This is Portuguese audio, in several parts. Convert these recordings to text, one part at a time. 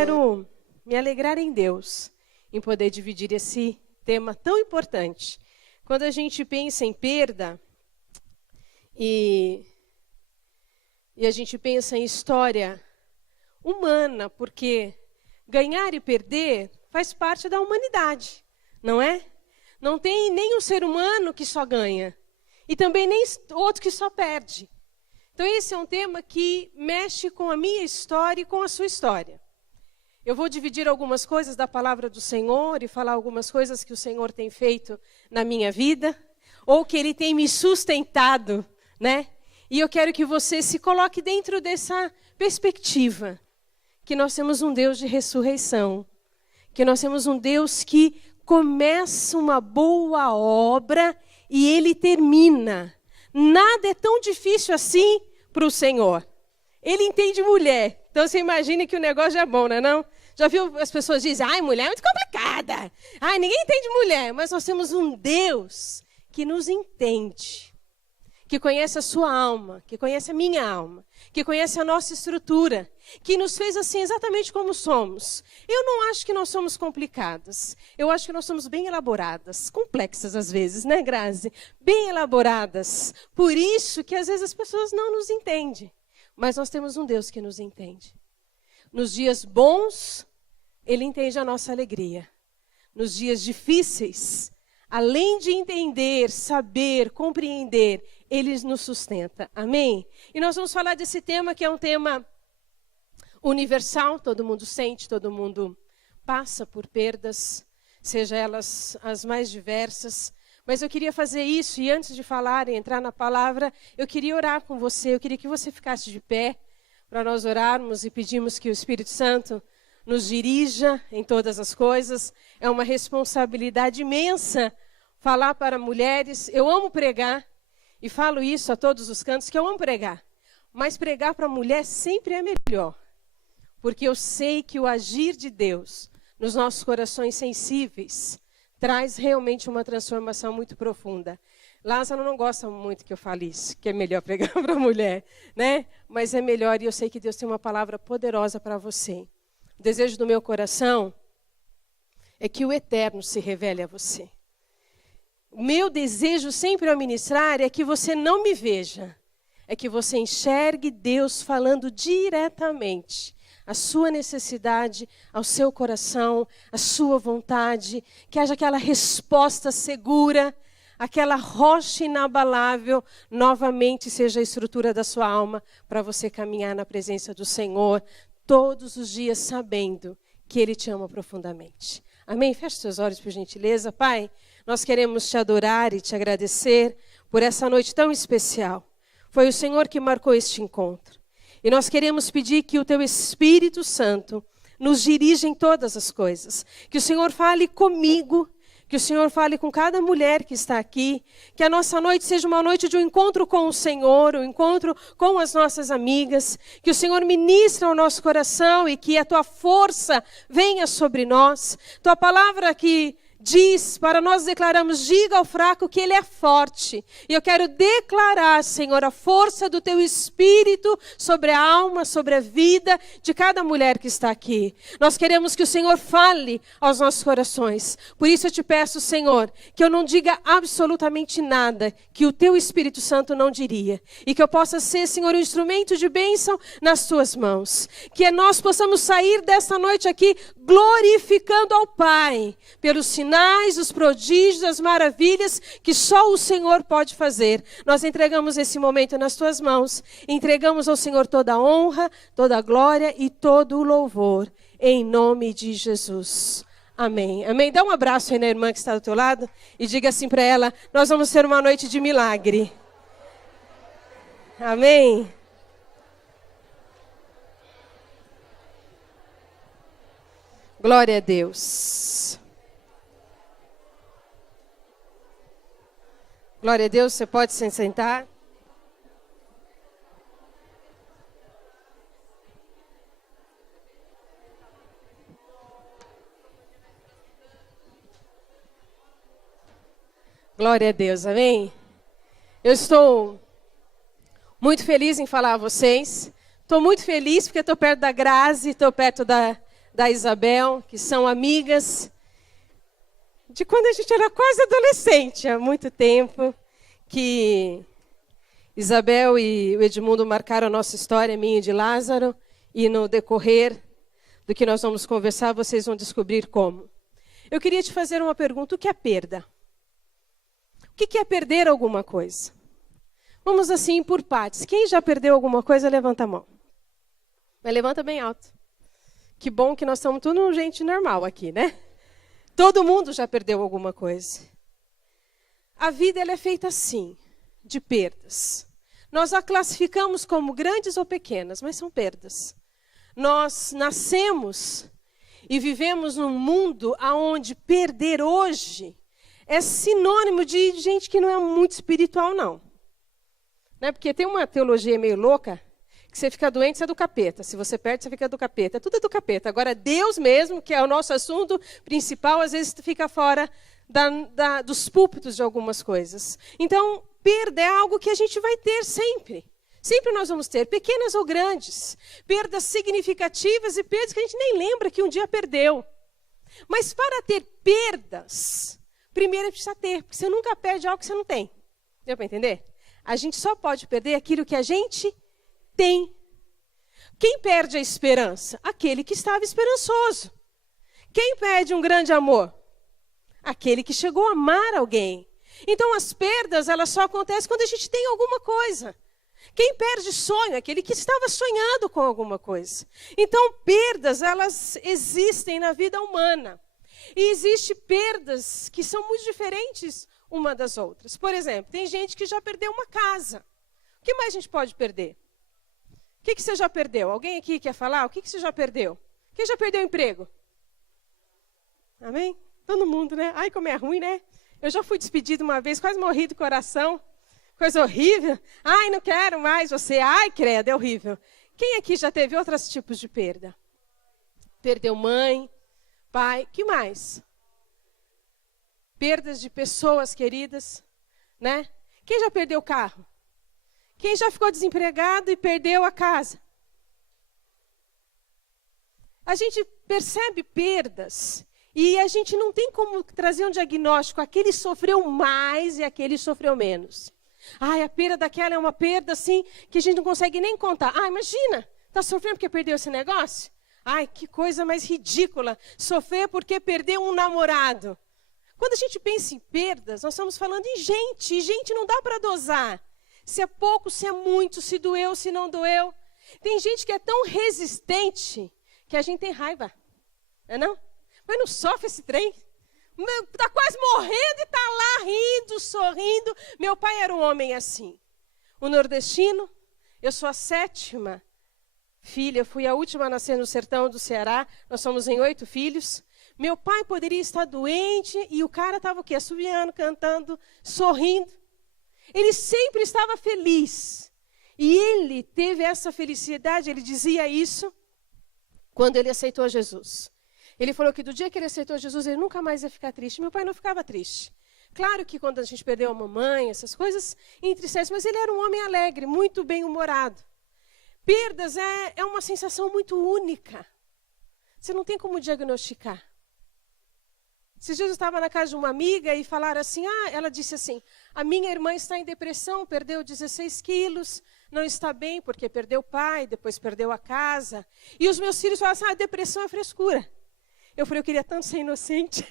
quero me alegrar em Deus, em poder dividir esse tema tão importante. Quando a gente pensa em perda e a gente pensa em história humana, porque ganhar e perder faz parte da humanidade, não é? Não tem nenhum ser humano que só ganha e também nem outro que só perde. Então esse é um tema que mexe com a minha história e com a sua história. Eu vou dividir algumas coisas da palavra do Senhor e falar algumas coisas que o Senhor tem feito na minha vida, ou que Ele tem me sustentado, né? E eu quero que você se coloque dentro dessa perspectiva, que nós temos um Deus de ressurreição, que nós temos um Deus que começa uma boa obra e Ele termina. Nada é tão difícil assim para o Senhor. Ele entende mulher. Então você imagina que o negócio já é bom, não é não? Já viu as pessoas dizem, ai, mulher é muito complicada. Ai, ninguém entende mulher. Mas nós temos um Deus que nos entende. Que conhece a sua alma, que conhece a minha alma, que conhece a nossa estrutura, que nos fez assim exatamente como somos. Eu não acho que nós somos complicadas. Eu acho que nós somos bem elaboradas, complexas às vezes, né, Grazi? Bem elaboradas. Por isso que às vezes as pessoas não nos entendem. Mas nós temos um Deus que nos entende. Nos dias bons, Ele entende a nossa alegria. Nos dias difíceis, além de entender, saber, compreender, Ele nos sustenta. Amém? E nós vamos falar desse tema que é um tema universal. Todo mundo sente, todo mundo passa por perdas, seja elas as mais diversas. Mas eu queria fazer isso, e antes de falar e entrar na palavra, eu queria orar com você. Eu queria que você ficasse de pé para nós orarmos e pedirmos que o Espírito Santo nos dirija em todas as coisas. É uma responsabilidade imensa falar para mulheres. Eu amo pregar, e falo isso a todos os cantos, que eu amo pregar. Mas pregar para mulher sempre é melhor. Porque eu sei que o agir de Deus nos nossos corações sensíveis traz realmente uma transformação muito profunda. Lázaro não gosta muito que eu fale isso, que é melhor pregar para mulher, né? Mas é melhor, e eu sei que Deus tem uma palavra poderosa para você. O desejo do meu coração é que o eterno se revele a você. O meu desejo sempre ao ministrar é que você não me veja, é que você enxergue Deus falando diretamente a sua necessidade, ao seu coração, a sua vontade, que haja aquela resposta segura, aquela rocha inabalável, novamente seja a estrutura da sua alma, para você caminhar na presença do Senhor, todos os dias sabendo que Ele te ama profundamente. Amém? Feche seus olhos, por gentileza. Pai, nós queremos te adorar e te agradecer por essa noite tão especial. Foi o Senhor que marcou este encontro. E nós queremos pedir que o Teu Espírito Santo nos dirija em todas as coisas. Que o Senhor fale comigo, que o Senhor fale com cada mulher que está aqui. Que a nossa noite seja uma noite de um encontro com o Senhor, um encontro com as nossas amigas. Que o Senhor ministre ao nosso coração e que a Tua força venha sobre nós. Tua palavra que diz, para nós declaramos, diga ao fraco que ele é forte. E eu quero declarar, Senhor, a força do Teu Espírito sobre a alma, sobre a vida de cada mulher que está aqui. Nós queremos que o Senhor fale aos nossos corações. Por isso eu te peço, Senhor, que eu não diga absolutamente nada que o Teu Espírito Santo não diria. E que eu possa ser, Senhor, um instrumento de bênção nas Tuas mãos. Que nós possamos sair dessa noite aqui glorificando ao Pai pelos sinais, os prodígios, as maravilhas que só o Senhor pode fazer. Nós entregamos esse momento nas Tuas mãos. Entregamos ao Senhor toda a honra, toda a glória e todo o louvor. Em nome de Jesus. Amém. Amém. Dá um abraço aí na irmã que está do teu lado e diga assim para ela, nós vamos ter uma noite de milagre. Amém. Glória a Deus. Glória a Deus, você pode se sentar. Glória a Deus, amém? Eu estou muito feliz em falar a vocês. Estou muito feliz porque estou perto da Grazi, estou perto da da Isabel, que são amigas de quando a gente era quase adolescente, há muito tempo, que Isabel e o Edmundo marcaram a nossa história, minha e de Lázaro, e no decorrer do que nós vamos conversar, vocês vão descobrir como. Eu queria te fazer uma pergunta: o que é perda? O que é perder alguma coisa? Vamos assim por partes. Quem já perdeu alguma coisa, levanta a mão. Mas levanta bem alto. Que bom que nós estamos tudo gente normal aqui, né? Todo mundo já perdeu alguma coisa. A vida ela é feita assim, de perdas. Nós a classificamos como grandes ou pequenas, mas são perdas. Nós nascemos e vivemos num mundo onde perder hoje é sinônimo de gente que não é muito espiritual, não. Né? Porque tem uma teologia meio louca, que você fica doente, você é do capeta. Se você perde, você fica do capeta. Tudo é do capeta. Agora, Deus mesmo, que é o nosso assunto principal, às vezes fica fora dos púlpitos de algumas coisas. Então, perda é algo que a gente vai ter sempre. Sempre nós vamos ter, pequenas ou grandes. Perdas significativas e perdas que a gente nem lembra que um dia perdeu. Mas para ter perdas, primeiro precisa ter, porque você nunca perde algo que você não tem. Deu para entender? A gente só pode perder aquilo que a gente tem. Quem perde a esperança? Aquele que estava esperançoso. Quem perde um grande amor? Aquele que chegou a amar alguém. Então as perdas, elas só acontecem quando a gente tem alguma coisa. Quem perde sonho? Aquele que estava sonhando com alguma coisa. Então perdas, elas existem na vida humana. E existem perdas que são muito diferentes uma das outras. Por exemplo, tem gente que já perdeu uma casa. O que mais a gente pode perder? O que você já perdeu? Alguém aqui quer falar? O que você já perdeu? Quem já perdeu o emprego? Amém? Todo mundo, né? Ai, como é ruim, né? Eu já fui despedido uma vez, quase morri do coração. Coisa horrível. Ai, não quero mais você. Ai, credo, é horrível. Quem aqui já teve outros tipos de perda? Perdeu mãe, pai, que mais? Perdas de pessoas queridas, né? Quem já perdeu o carro? Quem já ficou desempregado e perdeu a casa? A gente percebe perdas e a gente não tem como trazer um diagnóstico. Aquele sofreu mais e aquele sofreu menos. Ai, a perda daquela é uma perda assim que a gente não consegue nem contar. Ah, imagina, está sofrendo porque perdeu esse negócio? Ai, que coisa mais ridícula, sofrer porque perdeu um namorado. Quando a gente pensa em perdas, nós estamos falando em gente, e gente não dá para dosar. Se é pouco, se é muito, se doeu, se não doeu. Tem gente que é tão resistente que a gente tem raiva, não é não? Mas não sofre esse trem. Está quase morrendo e está lá rindo, sorrindo. Meu pai era um homem assim. O nordestino, eu sou a 7ª filha, fui a última a nascer no sertão do Ceará. Nós somos em 8 filhos. Meu pai poderia estar doente e o cara estava o quê? Assobiando, cantando, sorrindo. Ele sempre estava feliz. E ele teve essa felicidade, ele dizia isso quando ele aceitou Jesus. Ele falou que do dia que ele aceitou Jesus, ele nunca mais ia ficar triste. Meu pai não ficava triste. Claro que quando a gente perdeu a mamãe, essas coisas, entristece, mas ele era um homem alegre, muito bem-humorado. Perdas é uma sensação muito única. Você não tem como diagnosticar. Esses dias eu estava na casa de uma amiga e falaram assim, ela disse assim, a minha irmã está em depressão, perdeu 16 quilos, não está bem porque perdeu o pai, depois perdeu a casa. E os meus filhos falaram assim, depressão é frescura. Eu falei, eu queria tanto ser inocente.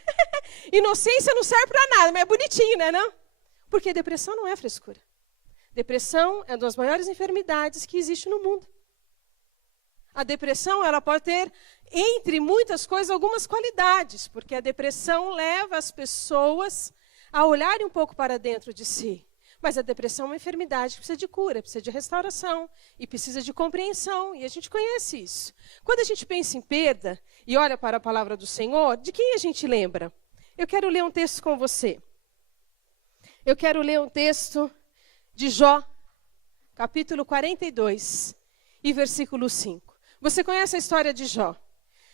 Inocência não serve para nada, mas é bonitinho, né, não? Porque depressão não é frescura. Depressão é uma das maiores enfermidades que existe no mundo. A depressão, ela pode ter, entre muitas coisas, algumas qualidades, porque a depressão leva as pessoas a olharem um pouco para dentro de si. Mas a depressão é uma enfermidade que precisa de cura, precisa de restauração e precisa de compreensão, e a gente conhece isso. Quando a gente pensa em perda e olha para a palavra do Senhor, de quem a gente lembra? Eu quero ler um texto com você. Eu quero ler um texto de Jó, capítulo 42, e versículo 5. Você conhece a história de Jó?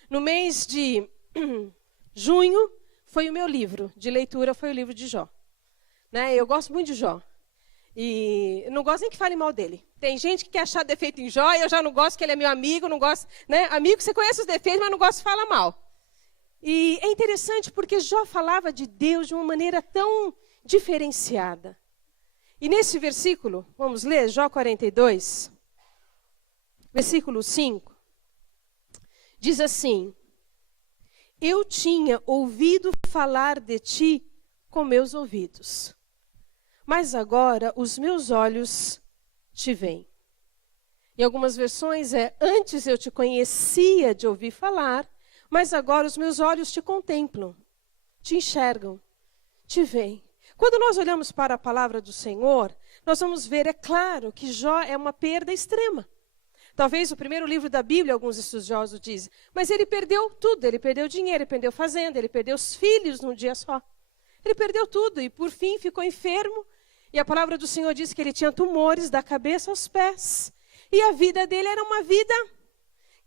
No mês de junho, foi o meu livro de leitura, foi o livro de Jó. Né? Eu gosto muito de Jó. E não gosto nem que fale mal dele. Tem gente que quer achar defeito em Jó, e eu já não gosto que ele é meu amigo, não gosto, né? Amigo, você conhece os defeitos, mas não gosta de falar mal. E é interessante porque Jó falava de Deus de uma maneira tão diferenciada. E nesse versículo, vamos ler, Jó 42, versículo 5, diz assim: eu tinha ouvido falar de ti com meus ouvidos, mas agora os meus olhos te veem. Em algumas versões antes eu te conhecia de ouvir falar, mas agora os meus olhos te contemplam, te enxergam, te veem. Quando nós olhamos para a palavra do Senhor, nós vamos ver, é claro, que Jó é uma perda extrema. Talvez o primeiro livro da Bíblia, alguns estudiosos dizem, mas ele perdeu tudo, ele perdeu dinheiro, ele perdeu fazenda, ele perdeu os filhos num dia só. Ele perdeu tudo e por fim ficou enfermo. E a palavra do Senhor diz que ele tinha tumores da cabeça aos pés. E a vida dele era uma vida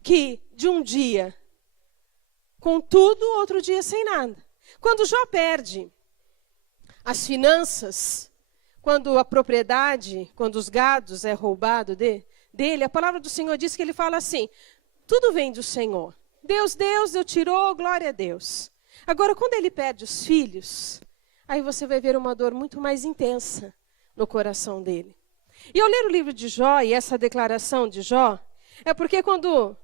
que de um dia com tudo, outro dia sem nada. Quando Jó perde as finanças, quando a propriedade, quando os gados é roubado dele, a palavra do Senhor diz que ele fala assim, tudo vem do Senhor. Deus tirou, glória a Deus. Agora, quando ele perde os filhos, aí você vai ver uma dor muito mais intensa no coração dele. E ao ler o livro de Jó e essa declaração de Jó, é porque quando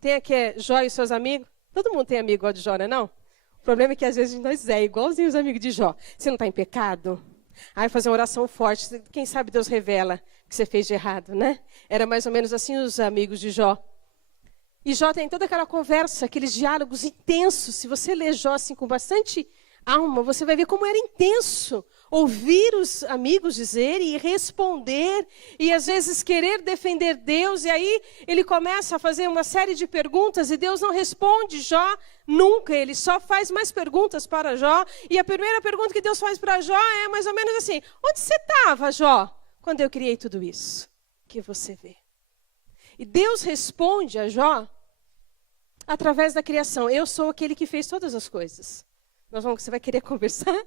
tem aqui Jó e seus amigos, todo mundo tem amigo igual de Jó, não é não? O problema é que às vezes nós igualzinho os amigos de Jó. Você não está em pecado? Aí fazer uma oração forte, quem sabe Deus revela o que você fez de errado, né? Era mais ou menos assim os amigos de Jó. E Jó tem toda aquela conversa, aqueles diálogos intensos. Se você ler Jó assim com bastante alma, você vai ver como era intenso ouvir os amigos dizerem e responder, e às vezes querer defender Deus, e aí ele começa a fazer uma série de perguntas, e Deus não responde Jó nunca, ele só faz mais perguntas para Jó, e a primeira pergunta que Deus faz para Jó é mais ou menos assim, onde você estava, Jó, quando eu criei tudo isso que você vê? E Deus responde a Jó através da criação, eu sou aquele que fez todas as coisas. Você vai querer conversar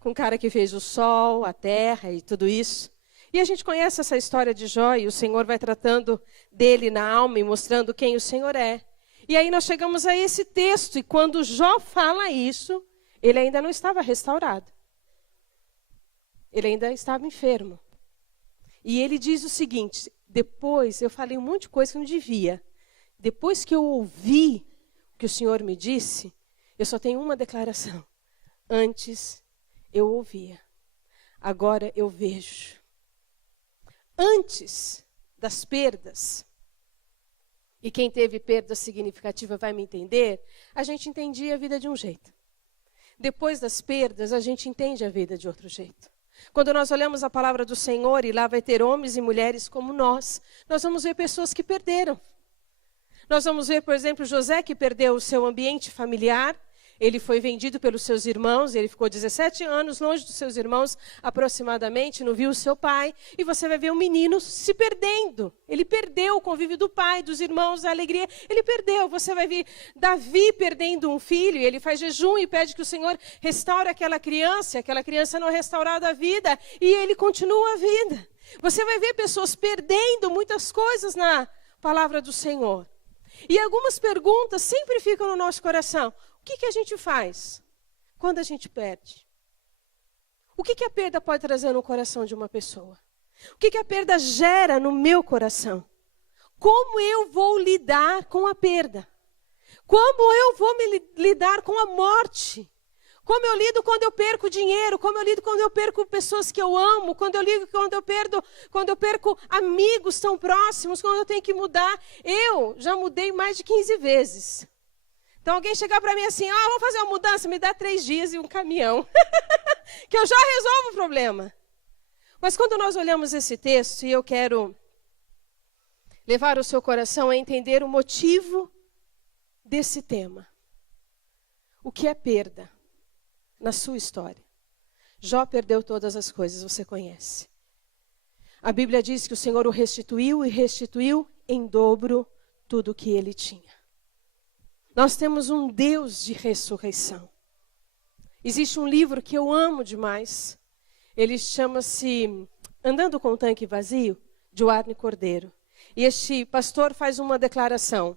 com o cara que fez o sol, a terra e tudo isso. E a gente conhece essa história de Jó e o Senhor vai tratando dele na alma e mostrando quem o Senhor é. E aí nós chegamos a esse texto e quando Jó fala isso, ele ainda não estava restaurado. Ele ainda estava enfermo. E ele diz o seguinte, depois eu falei um monte de coisa que não devia. Depois que eu ouvi o que o Senhor me disse, eu só tenho uma declaração. Antes eu ouvia, agora eu vejo. Antes das perdas, e quem teve perda significativa vai me entender, a gente entendia a vida de um jeito. Depois das perdas, a gente entende a vida de outro jeito. Quando nós olhamos a palavra do Senhor, e lá vai ter homens e mulheres como nós vamos ver pessoas que perderam. Nós vamos ver, por exemplo, José que perdeu o seu ambiente familiar. Ele foi vendido pelos seus irmãos, ele ficou 17 anos longe dos seus irmãos, aproximadamente, não viu o seu pai. E você vai ver um menino se perdendo. Ele perdeu o convívio do pai, dos irmãos, a alegria. Ele perdeu. Você vai ver Davi perdendo um filho, e ele faz jejum e pede que o Senhor restaure aquela criança não restaurada a vida, e ele continua a vida. Você vai ver pessoas perdendo muitas coisas na palavra do Senhor. E algumas perguntas sempre ficam no nosso coração. O que a gente faz quando a gente perde? O que a perda pode trazer no coração de uma pessoa? O que a perda gera no meu coração? Como eu vou lidar com a perda? Como eu vou lidar com a morte? Como eu lido quando eu perco dinheiro? Como eu lido quando eu perco pessoas que eu amo? Quando eu lido quando eu perco amigos tão próximos? Quando eu tenho que mudar? Eu já mudei mais de 15 vezes. Então alguém chegar para mim assim, vamos fazer uma mudança, me dá 3 dias e um caminhão. Que eu já resolvo o problema. Mas quando nós olhamos esse texto, e eu quero levar o seu coração a entender o motivo desse tema. O que é perda na sua história? Jó perdeu todas as coisas, você conhece. A Bíblia diz que o Senhor o restituiu e restituiu em dobro tudo o que ele tinha. Nós temos um Deus de ressurreição. Existe um livro que eu amo demais. Ele chama-se Andando com o Tanque Vazio, de Warne Cordeiro. E este pastor faz uma declaração.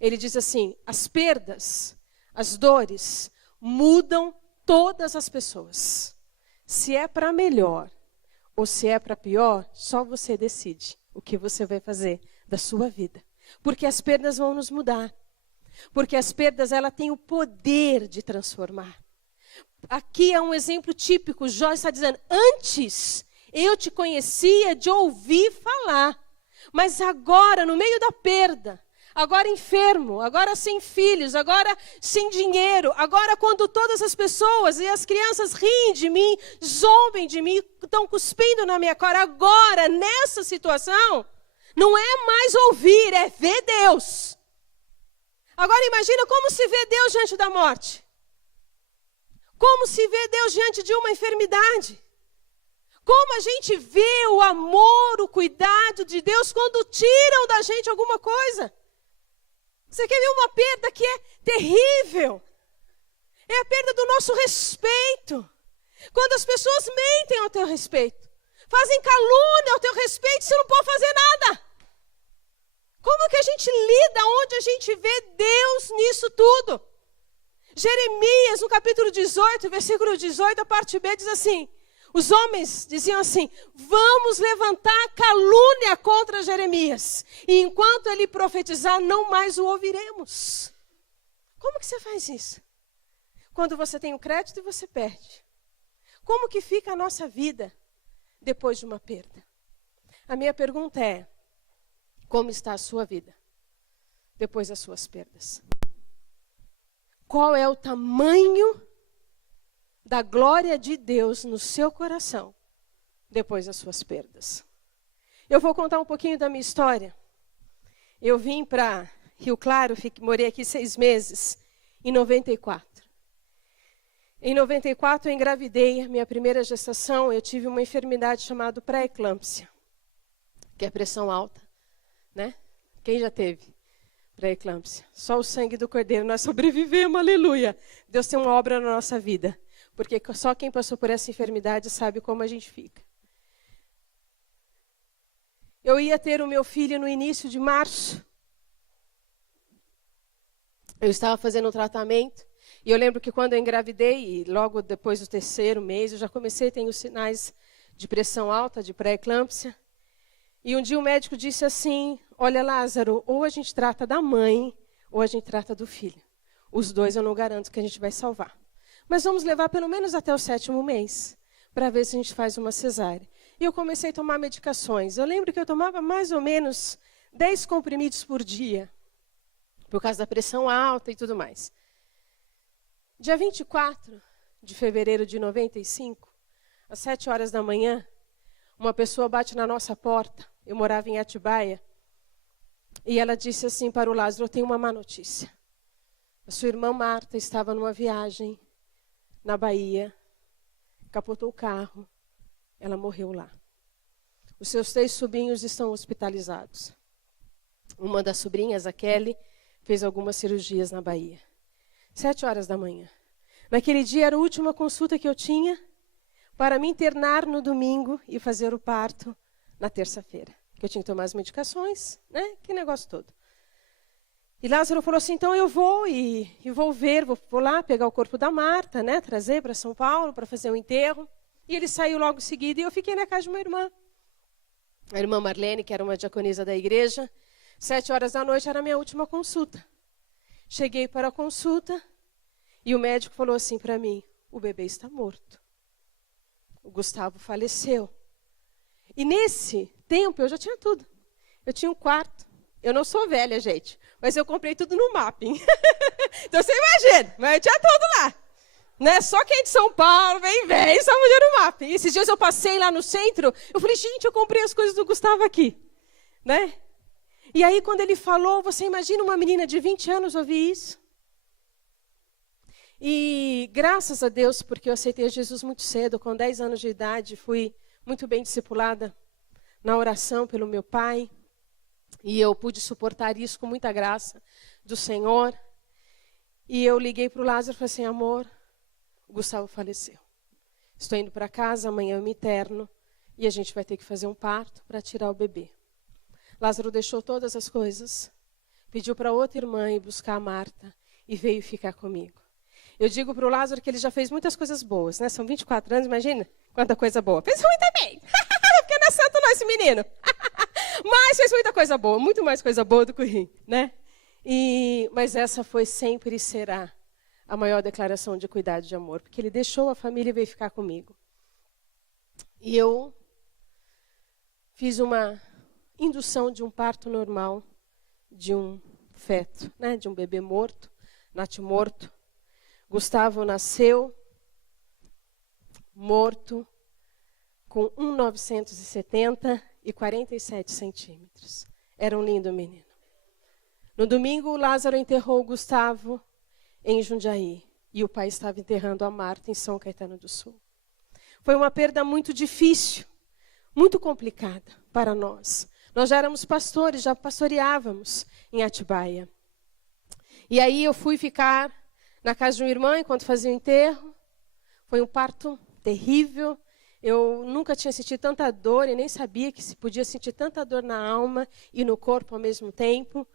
Ele diz assim: as perdas, as dores, mudam todas as pessoas. Se é para melhor ou se é para pior, só você decide o que você vai fazer da sua vida. Porque as perdas vão nos mudar. Porque as perdas, ela tem o poder de transformar. Aqui é um exemplo típico. Jó está dizendo: antes eu te conhecia de ouvir falar. Mas agora, no meio da perda, agora enfermo, agora sem filhos, agora sem dinheiro, agora quando todas as pessoas e as crianças riem de mim, zombem de mim, estão cuspindo na minha cara, agora, nessa situação, não é mais ouvir, é ver Deus. Agora imagina como se vê Deus diante da morte. Como se vê Deus diante de uma enfermidade. Como a gente vê o amor, o cuidado de Deus quando tiram da gente alguma coisa. Você quer ver uma perda que é terrível? É a perda do nosso respeito. Quando as pessoas mentem ao teu respeito, fazem calúnia ao teu respeito, você não pode fazer nada. Como que a gente lida onde a gente vê Deus nisso tudo? Jeremias, no capítulo 18, versículo 18, a parte B, diz assim: os homens diziam assim: vamos levantar calúnia contra Jeremias, e enquanto ele profetizar, não mais o ouviremos. Como que você faz isso? Quando você tem um crédito e você perde. Como que fica a nossa vida depois de uma perda? A minha pergunta é: como está a sua vida depois das suas perdas? Qual é o tamanho da glória de Deus no seu coração depois das suas perdas? Eu vou contar um pouquinho da minha história. Eu vim para Rio Claro, morei aqui 6 meses, em 94. Em 94 eu engravidei, minha primeira gestação, eu tive uma enfermidade chamada pré-eclâmpsia, que é pressão alta, né? Quem já teve pré-eclâmpsia? Só o sangue do Cordeiro, nós sobrevivemos, aleluia. Deus tem uma obra na nossa vida. Porque só quem passou por essa enfermidade sabe como a gente fica. Eu ia ter o meu filho no início de março. Eu estava fazendo um tratamento. E eu lembro que quando eu engravidei, e logo depois do 3º mês, eu já comecei a ter os sinais de pressão alta, de pré-eclâmpsia. E um dia o médico disse assim: olha, Lázaro, ou a gente trata da mãe, ou a gente trata do filho. Os dois eu não garanto que a gente vai salvar. Mas vamos levar pelo menos até o 7º mês, para ver se a gente faz uma cesárea. E eu comecei a tomar medicações. Eu lembro que eu tomava mais ou menos 10 comprimidos por dia, por causa da pressão alta e tudo mais. Dia 24 de fevereiro de 95, às 7 horas da manhã, uma pessoa bate na nossa porta. Eu morava em Atibaia. E ela disse assim para o Lázaro: eu tenho uma má notícia. A sua irmã Marta estava numa viagem na Bahia, capotou o carro, ela morreu lá. Os seus 3 sobrinhos estão hospitalizados. Uma das sobrinhas, a Kelly, fez algumas cirurgias na Bahia. 7 horas da manhã. Naquele dia era a última consulta que eu tinha para me internar no domingo e fazer o parto na terça-feira. Que eu tinha que tomar as medicações, né? Que negócio todo. E Lázaro falou assim: então eu vou e vou ver, vou lá pegar o corpo da Marta, né? Trazer para São Paulo para fazer o enterro. E ele saiu logo em seguida e eu fiquei na casa de uma irmã. A irmã Marlene, que era uma diaconisa da igreja. 7 horas da noite era a minha última consulta. Cheguei para a consulta e o médico falou assim para mim: o bebê está morto. O Gustavo faleceu. E nesse tempo eu já tinha tudo. Eu tinha um quarto. Eu não sou velha, gente, mas eu comprei tudo no Mapping. Então você imagina, mas eu tinha tudo lá. Né? Só quem é de São Paulo, vem, só mulher no Mapping. E esses dias eu passei lá no centro, eu falei: gente, eu comprei as coisas do Gustavo aqui. Né? E aí quando ele falou, você imagina uma menina de 20 anos ouvir isso? E graças a Deus, porque eu aceitei Jesus muito cedo, com 10 anos de idade, fui muito bem discipulada na oração pelo meu pai. E eu pude suportar isso com muita graça do Senhor. E eu liguei para o Lázaro e falei assim: amor, o Gustavo faleceu. Estou indo para casa, amanhã eu me interno. E a gente vai ter que fazer um parto para tirar o bebê. Lázaro deixou todas as coisas, pediu para outra irmã ir buscar a Marta e veio ficar comigo. Eu digo para o Lázaro que ele já fez muitas coisas boas, né? São 24 anos, imagina quanta coisa boa. Fez muita bem, porque não é santo não esse menino. Mas fez muita coisa boa, muito mais coisa boa do que o rim, né? Mas essa foi sempre e será a maior declaração de cuidado e de amor, porque ele deixou a família e veio ficar comigo. E eu fiz uma indução de um parto normal, de um feto, né? De um bebê morto, natimorto. Gustavo nasceu morto com 1,970 e 47 centímetros. Era um lindo menino. No domingo, o Lázaro enterrou o Gustavo em Jundiaí. E o pai estava enterrando a Marta em São Caetano do Sul. Foi uma perda muito difícil, muito complicada para nós. Nós já éramos pastores, já pastoreávamos em Atibaia. E aí eu fui ficar na casa de uma irmã enquanto fazia o enterro. Foi um parto terrível. Eu nunca tinha sentido tanta dor e nem sabia que se podia sentir tanta dor na alma e no corpo ao mesmo tempo.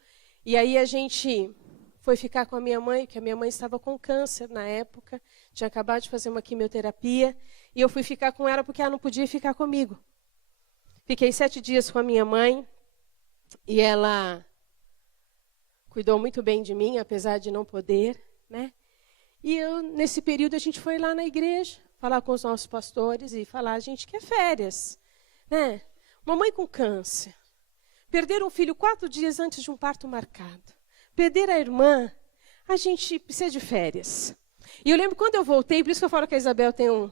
E aí a gente foi ficar com a minha mãe, porque a minha mãe estava com câncer na época, tinha acabado de fazer uma quimioterapia, e eu fui ficar com ela porque ela não podia ficar comigo. Fiquei 7 dias com a minha mãe, e ela cuidou muito bem de mim, apesar de não poder, né? E nesse período a gente foi lá na igreja, falar com os nossos pastores e falar, a gente quer férias, né? Uma mãe com câncer, perder um filho 4 dias antes de um parto marcado, perder a irmã, a gente precisa de férias. E eu lembro quando eu voltei, por isso que eu falo que a Isabel tem um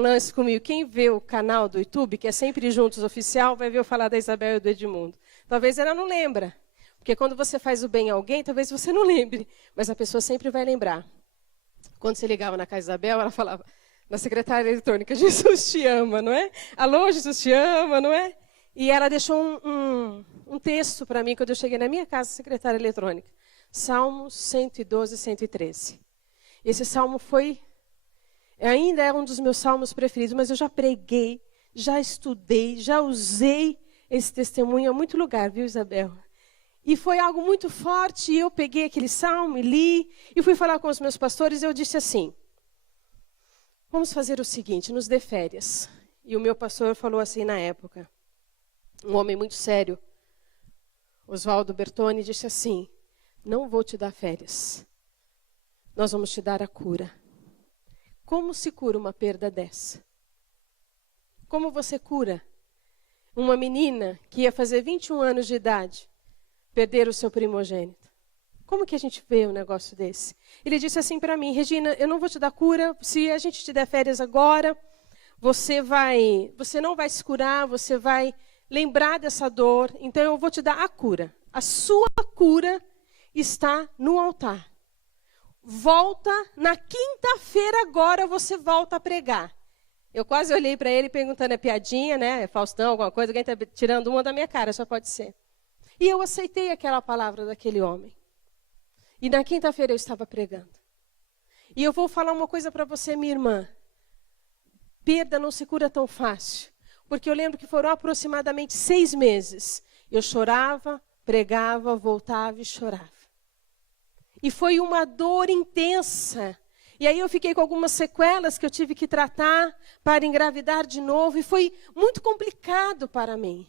lance comigo. Quem vê o canal do YouTube, que é Sempre Juntos Oficial, vai ver eu falar da Isabel e do Edmundo. Talvez ela não lembra, porque quando você faz o bem a alguém, talvez você não lembre, mas a pessoa sempre vai lembrar. Quando você ligava na casa da Isabel, ela falava, na secretária eletrônica, Jesus te ama, não é? Alô, Jesus te ama, não é? E ela deixou um texto para mim, quando eu cheguei na minha casa, secretária eletrônica. Salmos 112, 113. Esse salmo ainda é um dos meus salmos preferidos, mas eu já preguei, já estudei, já usei esse testemunho em muito lugar, viu, Isabel? E foi algo muito forte, e eu peguei aquele salmo e li, e fui falar com os meus pastores, e eu disse assim, vamos fazer o seguinte, nos dê férias. E o meu pastor falou assim na época, um homem muito sério, Oswaldo Bertoni, disse assim, não vou te dar férias, nós vamos te dar a cura. Como se cura uma perda dessa? Como você cura uma menina que ia fazer 21 anos de idade, perder o seu primogênito? Como que a gente vê um negócio desse? Ele disse assim para mim, Regina, eu não vou te dar cura, se a gente te der férias agora, você não vai se curar, você vai lembrar dessa dor, então eu vou te dar a cura. A sua cura está no altar. Volta, na quinta-feira agora você volta a pregar. Eu quase olhei para ele perguntando, é piadinha, né? É Faustão, alguma coisa, alguém está tirando uma da minha cara, só pode ser. E eu aceitei aquela palavra daquele homem. E na quinta-feira eu estava pregando. E eu vou falar uma coisa para você, minha irmã. Perda não se cura tão fácil. Porque eu lembro que foram aproximadamente 6 meses. Eu chorava, pregava, voltava e chorava. E foi uma dor intensa. E aí eu fiquei com algumas sequelas que eu tive que tratar para engravidar de novo. E foi muito complicado para mim.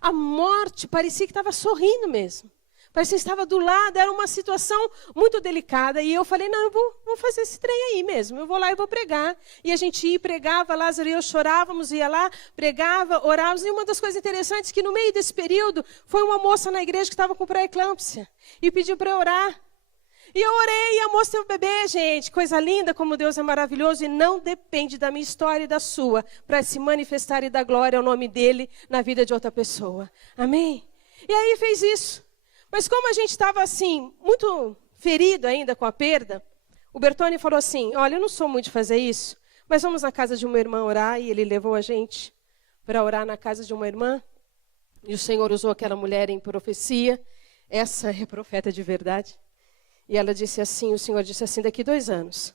A morte parecia que estava sorrindo mesmo. Parecia que estava do lado, era uma situação muito delicada. E eu falei, não, eu vou fazer esse trem aí mesmo. Eu vou lá e vou pregar. E a gente ia, pregava, Lázaro e eu chorávamos, ia lá, pregava, orávamos. E uma das coisas interessantes é que no meio desse período, foi uma moça na igreja que estava com pré-eclâmpsia. E pediu para eu orar. E eu orei, e a moça teve um bebê, gente. Coisa linda, como Deus é maravilhoso. E não depende da minha história e da sua, para se manifestar e dar glória ao nome dele na vida de outra pessoa. Amém? E aí fez isso. Mas como a gente estava assim, muito ferido ainda com a perda, o Bertoni falou assim, olha, eu não sou muito de fazer isso, mas vamos na casa de uma irmã orar, e ele levou a gente para orar na casa de uma irmã, e o Senhor usou aquela mulher em profecia, essa é profeta de verdade, e ela disse assim, o Senhor disse assim, daqui 2 anos,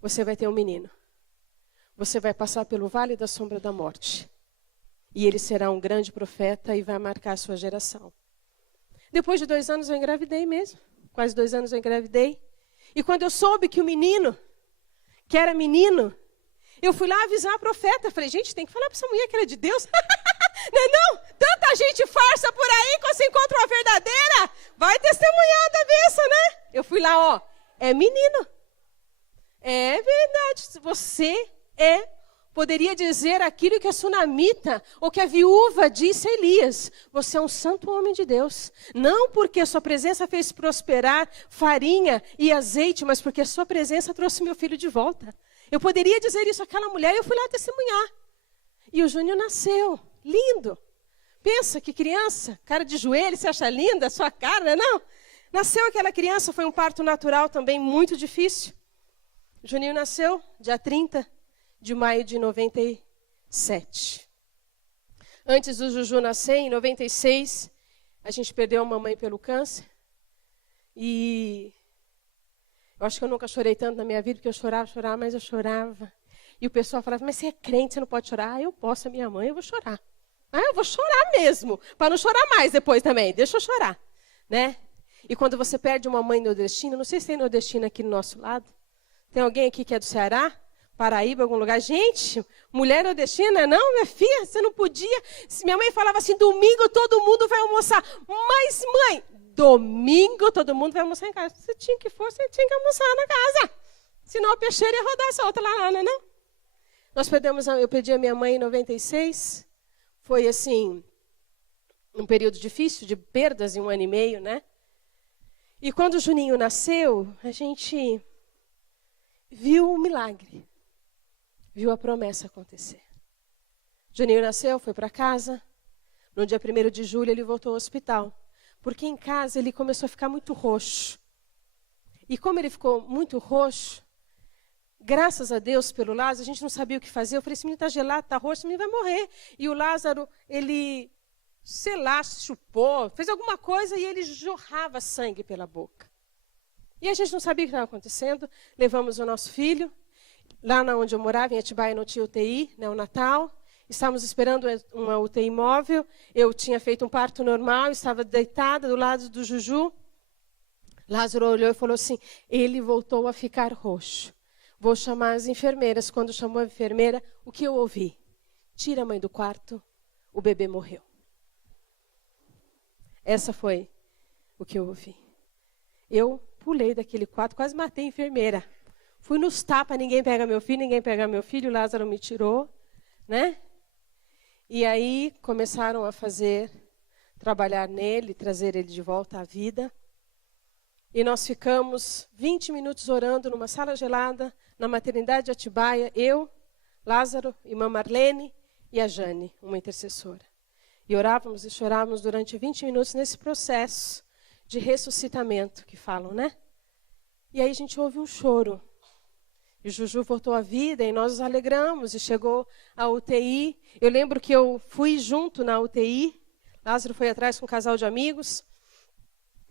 você vai ter um menino, você vai passar pelo vale da sombra da morte, E ele será um grande profeta e vai marcar a sua geração. Depois de 2 anos eu engravidei mesmo. Quase 2 anos eu engravidei. E quando eu soube que o menino, que era menino, eu fui lá avisar a profeta. Falei, gente, tem que falar para essa mulher que era de Deus. Não, tanta gente farsa por aí, quando você encontra uma verdadeira, vai testemunhar da bênção, né? Eu fui lá, é menino. É verdade, você poderia dizer aquilo que a sunamita ou que a viúva disse a Elias. Você é um santo homem de Deus. Não porque a sua presença fez prosperar farinha e azeite, mas porque a sua presença trouxe meu filho de volta. Eu poderia dizer isso àquela mulher e eu fui lá testemunhar. E o Júnior nasceu, lindo. Pensa que criança, cara de joelho, você acha linda a sua cara, não? Nasceu aquela criança, foi um parto natural também muito difícil. O Juninho nasceu dia 30 de maio de 97. Antes do Juju nascer, em 96, a gente perdeu a mamãe pelo câncer. E eu acho que eu nunca chorei tanto na minha vida, porque eu chorava, mas eu chorava. E o pessoal falava, mas você é crente, você não pode chorar? Eu posso, a minha mãe, eu vou chorar. Eu vou chorar mesmo, para não chorar mais depois também, deixa eu chorar, né? E quando você perde uma mãe nordestina, não sei se tem nordestina aqui no nosso lado, tem alguém aqui que é do Ceará? Paraíba, algum lugar? Gente, mulher nordestina, não, minha filha, você não podia. Minha mãe falava assim, domingo todo mundo vai almoçar. Mas, mãe, domingo todo mundo vai almoçar em casa. Você tinha que almoçar na casa. Senão a peixeira ia rodar solta lá, não? Eu perdi a minha mãe em 96. Foi, assim, um período difícil, de perdas em 1 ano e meio, né? E quando o Juninho nasceu, a gente viu o milagre. Viu a promessa acontecer. Juninho nasceu, foi para casa. No dia 1º de julho, ele voltou ao hospital. Porque em casa ele começou a ficar muito roxo. E como ele ficou muito roxo, graças a Deus pelo Lázaro, a gente não sabia o que fazer. Eu falei, esse menino está gelado, está roxo, esse menino vai morrer. E o Lázaro, ele, sei lá, chupou, fez alguma coisa e ele jorrava sangue pela boca. E a gente não sabia o que estava acontecendo. Levamos o nosso filho. Lá onde eu morava, em Atibaia, não tinha UTI, neonatal. Estávamos esperando uma UTI móvel. Eu tinha feito um parto normal, estava deitada do lado do Juju. Lázaro olhou e falou assim, ele voltou a ficar roxo. Vou chamar as enfermeiras. Quando chamou a enfermeira, o que eu ouvi? Tira a mãe do quarto, o bebê morreu. Essa foi o que eu ouvi. Eu pulei daquele quarto, quase matei a enfermeira. Fui nos tapas, ninguém pega meu filho, o Lázaro me tirou, né? E aí começaram a trabalhar nele, trazer ele de volta à vida. E nós ficamos 20 minutos orando numa sala gelada, na maternidade de Atibaia, eu, Lázaro, irmã Marlene e a Jane, uma intercessora. E orávamos e chorávamos durante 20 minutos nesse processo de ressuscitamento que falam, né? E aí a gente ouve um choro. E o Juju voltou à vida e nós nos alegramos e chegou a UTI. Eu lembro que eu fui junto na UTI, Lázaro foi atrás com um casal de amigos,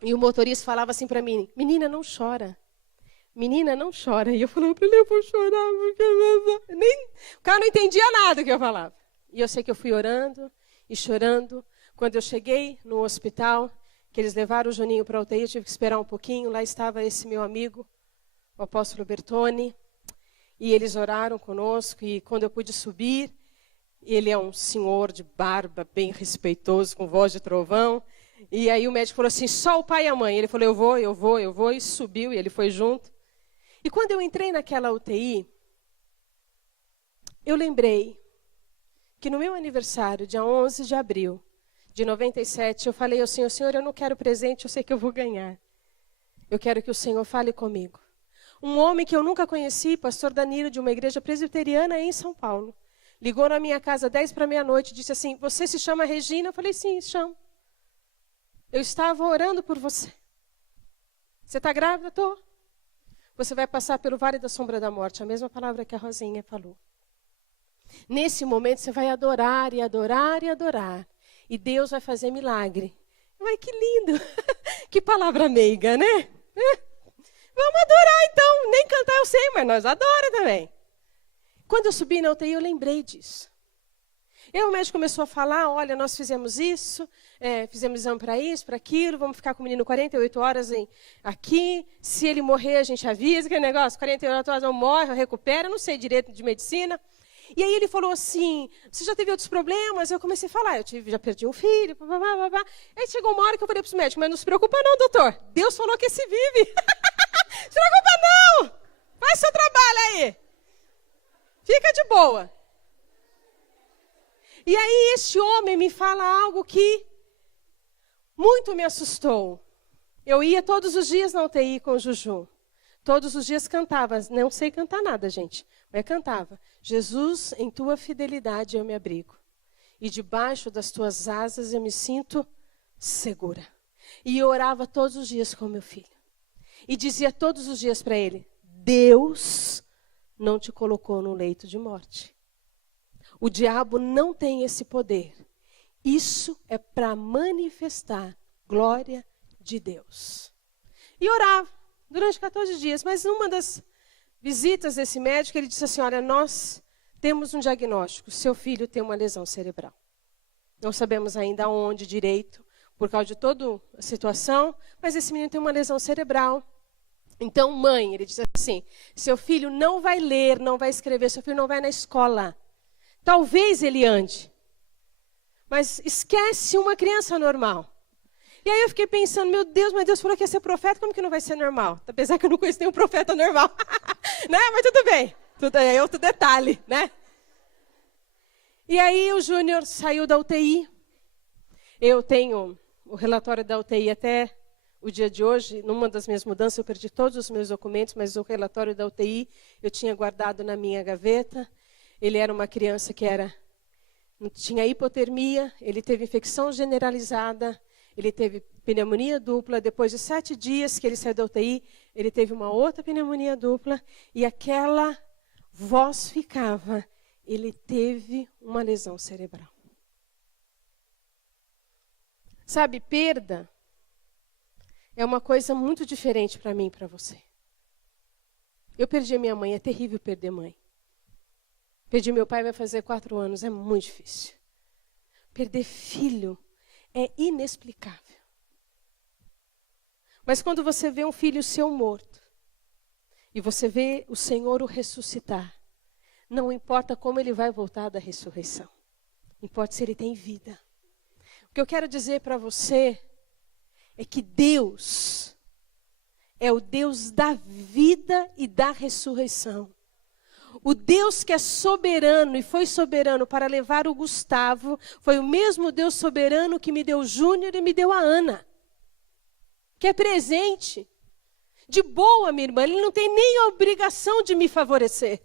e o motorista falava assim para mim, menina, não chora. Menina, não chora. E eu falava para ele, eu vou chorar, porque o cara não entendia nada que eu falava. E eu sei que eu fui orando e chorando. Quando eu cheguei no hospital, que eles levaram o Juninho para a UTI, eu tive que esperar um pouquinho. Lá estava esse meu amigo, o apóstolo Bertone. E eles oraram conosco. E quando eu pude subir, ele é um senhor de barba, bem respeitoso, com voz de trovão. E aí o médico falou assim, só o pai e a mãe. Ele falou, eu vou. E subiu, e ele foi junto. E quando eu entrei naquela UTI, eu lembrei que no meu aniversário, dia 11 de abril de 97, eu falei ao Senhor, eu não quero presente, eu sei que eu vou ganhar. Eu quero que o Senhor fale comigo. Um homem que eu nunca conheci, pastor Danilo, de uma igreja presbiteriana em São Paulo, ligou na minha casa 10 para meia-noite e disse assim, você se chama Regina? Eu falei, sim, chamo. Eu estava orando por você. Você está grávida? Estou. Você vai passar pelo vale da sombra da morte, a mesma palavra que a Rosinha falou. Nesse momento você vai adorar e adorar e adorar. E Deus vai fazer milagre. Ai, que lindo. Que palavra meiga, né? Vamos adorar então. Nem cantar eu sei, mas nós adoramos também. Quando eu subi na UTI, eu lembrei disso. E aí o médico começou a falar, olha, nós fizemos isso, fizemos exame para isso, para aquilo, vamos ficar com o menino 48 horas aqui, se ele morrer a gente avisa, aquele negócio, 48 horas não morre, recupera, não sei direito de medicina. E aí ele falou assim, você já teve outros problemas? Eu comecei a falar, já perdi um filho, blá, blá, blá, blá. Aí chegou uma hora que eu falei para os médicos, mas não se preocupa não, doutor, Deus falou que esse vive. Se preocupa não, faz seu trabalho aí, fica de boa. E aí este homem me fala algo que muito me assustou. Eu ia todos os dias na UTI com o Juju. Todos os dias cantava, não sei cantar nada, gente, mas cantava. Jesus, em tua fidelidade eu me abrigo. E debaixo das tuas asas eu me sinto segura. E eu orava todos os dias com meu filho. E dizia todos os dias para ele, Deus não te colocou no leito de morte. O diabo não tem esse poder. Isso é para manifestar glória de Deus. E orava durante 14 dias, mas numa das visitas desse médico, ele disse assim, olha, nós temos um diagnóstico, seu filho tem uma lesão cerebral. Não sabemos ainda onde direito, por causa de toda a situação, mas esse menino tem uma lesão cerebral. Então, mãe, ele disse assim, seu filho não vai ler, não vai escrever, seu filho não vai na escola. Talvez ele ande, mas esquece uma criança normal. E aí eu fiquei pensando, meu Deus, mas Deus falou que ia ser profeta, como que não vai ser normal? Apesar que eu não conheço nenhum profeta normal. Né? Mas tudo bem, é outro detalhe, né? E aí o Júnior saiu da UTI. Eu tenho o relatório da UTI até o dia de hoje. Numa das minhas mudanças eu perdi todos os meus documentos, mas o relatório da UTI eu tinha guardado na minha gaveta. Ele era uma criança que tinha hipotermia, ele teve infecção generalizada, ele teve pneumonia dupla. Depois de 7 dias que ele saiu da UTI, ele teve uma outra pneumonia dupla. E aquela voz ficava, ele teve uma lesão cerebral. Sabe, perda é uma coisa muito diferente para mim e para você. Eu perdi a minha mãe, é terrível perder mãe. Perdi meu pai, vai fazer 4 anos, é muito difícil. Perder filho é inexplicável. Mas quando você vê um filho seu morto, e você vê o Senhor o ressuscitar, não importa como ele vai voltar da ressurreição, importa se ele tem vida. O que eu quero dizer para você é que Deus é o Deus da vida e da ressurreição. O Deus que é soberano e foi soberano para levar o Gustavo, foi o mesmo Deus soberano que me deu o Júnior e me deu a Ana. Que é presente. De boa, minha irmã, ele não tem nem a obrigação de me favorecer.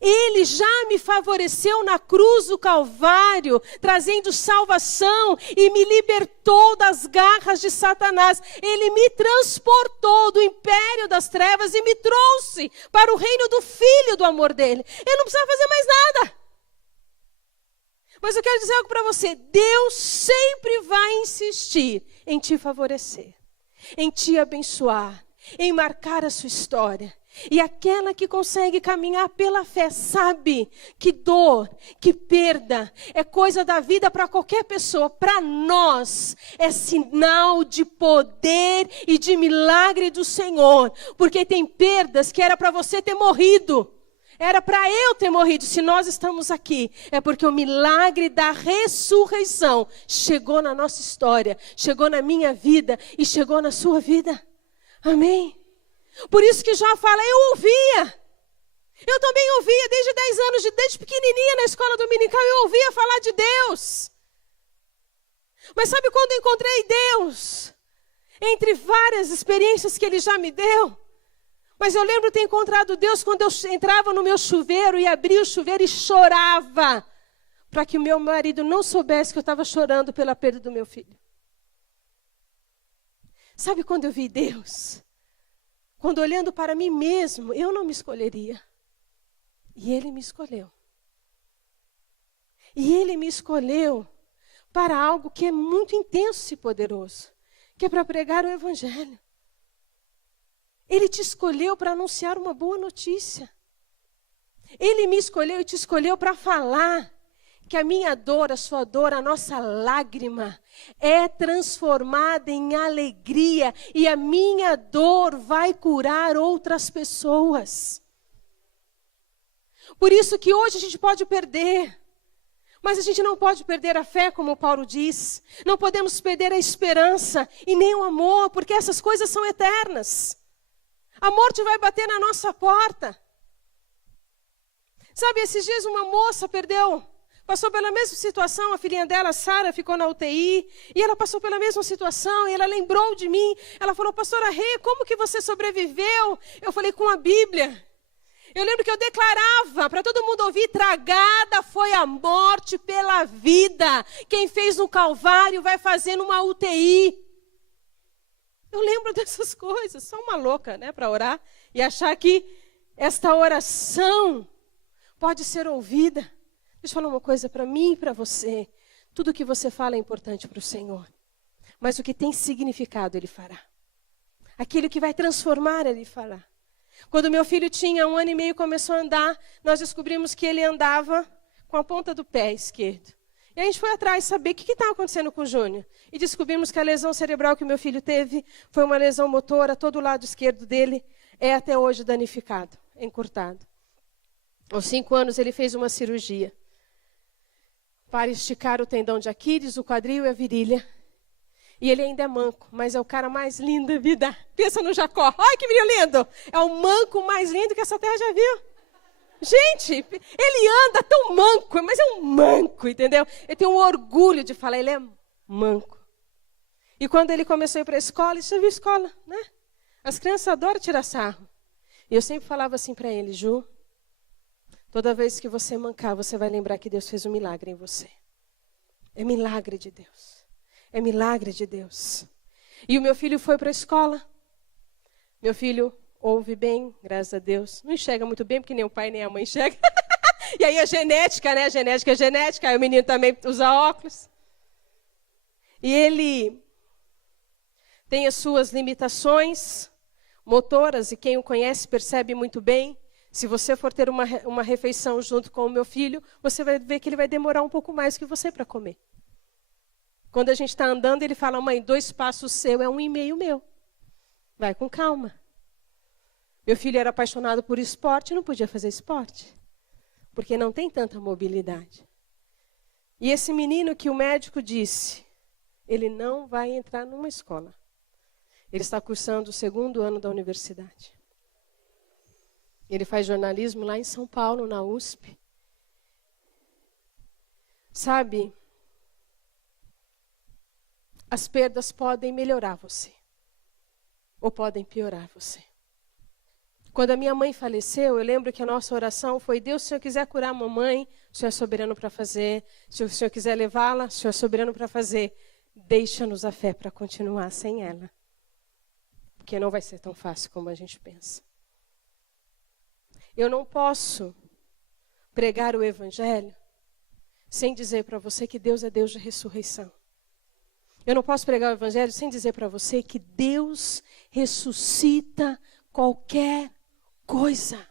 Ele já me favoreceu na cruz do Calvário, trazendo salvação e me libertou das garras de Satanás. Ele me transportou do império das trevas e me trouxe para o reino do Filho do amor dele. Ele não precisava fazer mais nada. Mas eu quero dizer algo para você. Deus sempre vai insistir em te favorecer, em te abençoar, em marcar a sua história. E aquela que consegue caminhar pela fé sabe que dor, que perda é coisa da vida para qualquer pessoa. Para nós é sinal de poder e de milagre do Senhor. Porque tem perdas que era para você ter morrido. Era para eu ter morrido. Se nós estamos aqui, é porque o milagre da ressurreição chegou na nossa história, chegou na minha vida e chegou na sua vida. Amém? Por isso que Jó fala, eu ouvia. Eu também ouvia desde 10 anos, desde pequenininha na escola dominical, eu ouvia falar de Deus. Mas sabe quando eu encontrei Deus? Entre várias experiências que Ele já me deu. Mas eu lembro de ter encontrado Deus quando eu entrava no meu chuveiro e abria o chuveiro e chorava. Para que o meu marido não soubesse que eu estava chorando pela perda do meu filho. Sabe quando eu vi Deus? Quando olhando para mim mesmo, eu não me escolheria. E Ele me escolheu. E Ele me escolheu para algo que é muito intenso e poderoso. Que é para pregar o Evangelho. Ele te escolheu para anunciar uma boa notícia. Ele me escolheu e te escolheu para falar que a minha dor, a sua dor, a nossa lágrima é transformada em alegria e a minha dor vai curar outras pessoas. Por isso que hoje a gente pode perder, mas a gente não pode perder a fé, como Paulo diz. Não podemos perder a esperança e nem o amor, porque essas coisas são eternas. A morte vai bater na nossa porta. Sabe, esses dias uma moça passou pela mesma situação, a filhinha dela, Sara, ficou na UTI, e ela passou pela mesma situação, e ela lembrou de mim. Ela falou, pastora Rê, como que você sobreviveu? Eu falei, com a Bíblia. Eu lembro que eu declarava para todo mundo ouvir, tragada foi a morte pela vida. Quem fez no Calvário vai fazer numa UTI. Eu lembro dessas coisas, sou uma louca, né, para orar e achar que esta oração pode ser ouvida. Deixa eu falar uma coisa para mim e para você. Tudo que você fala é importante para o Senhor. Mas o que tem significado, Ele fará. Aquilo que vai transformar, Ele fará. Quando meu filho tinha 1 ano e meio e começou a andar, nós descobrimos que ele andava com a ponta do pé esquerdo. E a gente foi atrás saber o que estava acontecendo com o Júnior. E descobrimos que a lesão cerebral que o meu filho teve foi uma lesão motora, todo o lado esquerdo dele é até hoje danificado, encurtado. Aos 5 anos ele fez uma cirurgia para esticar o tendão de Aquiles, o quadril e a virilha. E ele ainda é manco, mas é o cara mais lindo da vida. Pensa no Jacó. Ai, que menino lindo! É o manco mais lindo que essa terra já viu. Gente, ele anda tão manco, mas é um manco, entendeu? Eu tenho um orgulho de falar, ele é manco. E quando ele começou a ir para a escola, você viu escola, né? As crianças adoram tirar sarro. E eu sempre falava assim para ele, Ju, toda vez que você mancar, você vai lembrar que Deus fez um milagre em você. É milagre de Deus. É milagre de Deus. E o meu filho foi para a escola. Meu filho ouve bem, graças a Deus. Não enxerga muito bem, porque nem o pai nem a mãe enxerga. E aí a genética, né? A genética é genética. Aí o menino também usa óculos. E ele tem as suas limitações motoras. E quem o conhece percebe muito bem. Se você for ter uma refeição junto com o meu filho, você vai ver que ele vai demorar um pouco mais que você para comer. Quando a gente está andando, ele fala, mãe, 2 passos seu é 1,5 meu. Vai com calma. Meu filho era apaixonado por esporte, não podia fazer esporte. Porque não tem tanta mobilidade. E esse menino que o médico disse, ele não vai entrar numa escola. Ele está cursando o 2º ano da universidade. Ele faz jornalismo lá em São Paulo, na USP. Sabe, as perdas podem melhorar você. Ou podem piorar você. Quando a minha mãe faleceu, eu lembro que a nossa oração foi, Deus, se o Senhor quiser curar a mamãe, o Senhor é soberano para fazer. Se o Senhor quiser levá-la, o Senhor é soberano para fazer. Deixa-nos a fé para continuar sem ela. Porque não vai ser tão fácil como a gente pensa. Eu não posso pregar o Evangelho sem dizer para você que Deus é Deus de ressurreição. Eu não posso pregar o Evangelho sem dizer para você que Deus ressuscita qualquer coisa.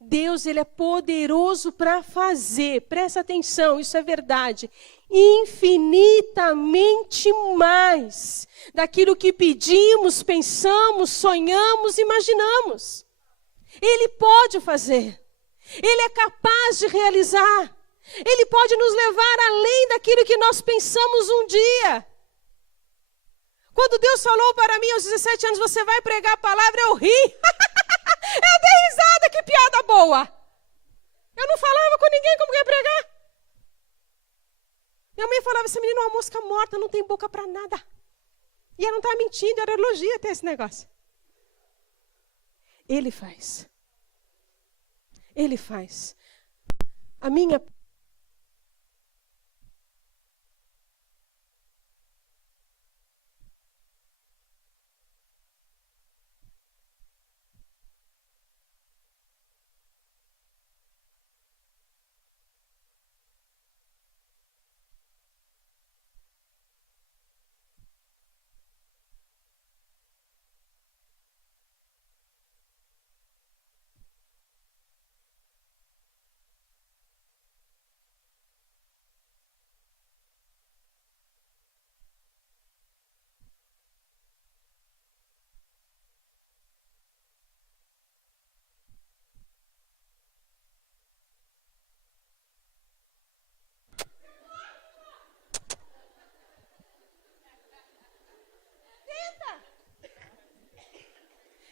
Deus, Ele é poderoso para fazer, presta atenção, isso é verdade, infinitamente mais daquilo que pedimos, pensamos, sonhamos, imaginamos. Ele pode fazer, Ele é capaz de realizar. Ele pode nos levar além daquilo que nós pensamos um dia. Quando Deus falou para mim aos 17 anos, você vai pregar a palavra, eu ri. Eu dei risada, que piada boa. Eu não falava com ninguém como que ia pregar. Minha mãe falava, essa menina é uma mosca morta, não tem boca para nada. E ela não estava mentindo, era elogio até esse negócio. Ele faz. Ele faz. A minha